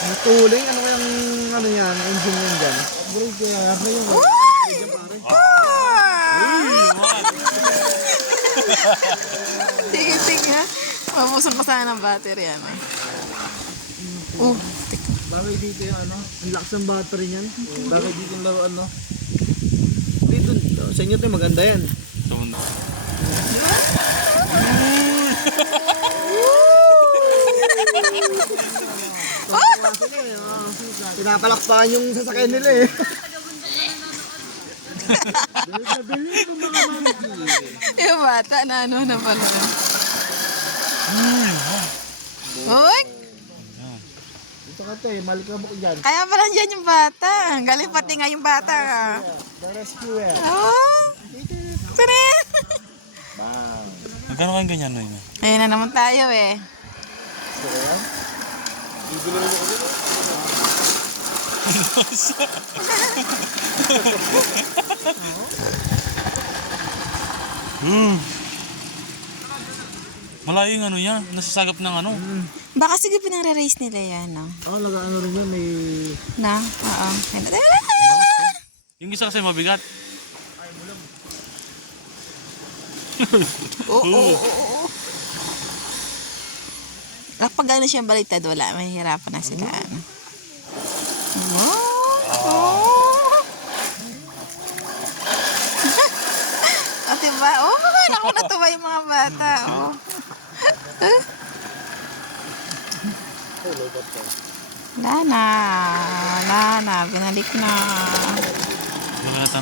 Ang tuling, ano kayang ano yan, engine yan dyan? Bro, kaya ano yung Sige, sige. Mabusong ko sana ng battery, ano. Teka. Bagay dito yung ano, ang lakas ng battery niyan. Bagay dito yung laruan, no? Dito, sa inyo ito maganda yan. Pinapalakpakan yung sasakyan nila eh. Yung bata na ano na pala. Uy! Dito ka te, malikabok dyan. Kaya pala dyan yung bata. Galing pati nga yung bata. The rescuer. Oh! Tara! Bang. Magkano kayong ganyan na yun? Ayun na naman tayo eh. Gusto ko yan? Bibili rin ako dito. Malayo yung ano yan, nasasagap ng ano. Baka sige pinang-race nila yan, no? Oo, nag-ano rin yun, may... Na? Oo. Yung isa kasi mabigat. Oo. Kapag ano siyang baliktad, wala. Mahihirapan na sila. Ano. O, diba? Oh, naku, natuwa yung mga bata. Oh. Wala na. Binalik na.